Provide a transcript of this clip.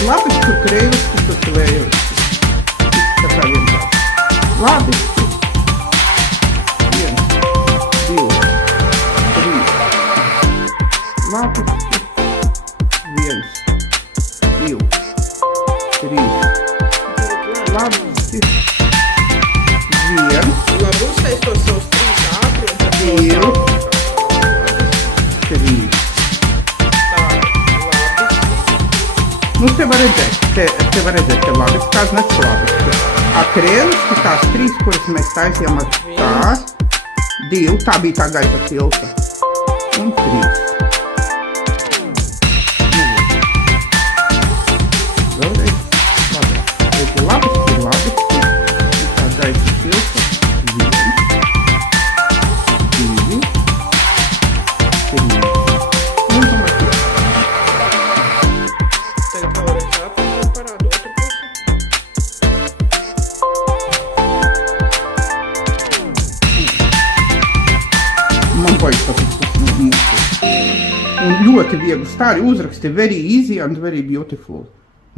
tur labi, tur krēliski, tur vēliski. Tā kā vienkārši. Labi. 1, 2, 3. Labi. 1, 2, 3. Labi. 1. Labi, uztais to savus 3 ātri un tad 2, 3. tā, labi. Nu, te var redzēt, ka labi skāds neslābi. Krēliski tās 3, kuras mēs taisījām ar tās. 2, tā bija tā gaisa tilta. Un 3. Vēlreiz. Labi. Redzi, labi, ir labi. Tā gaisa tilta. 1, 2, 3. Un tomēr 5. Tagad vēlreiz atpakaļ parādu otru pusi. Man vajag patīk tas mūsu. Un ļoti viegli stāri uzraksti, very easy and very beautiful.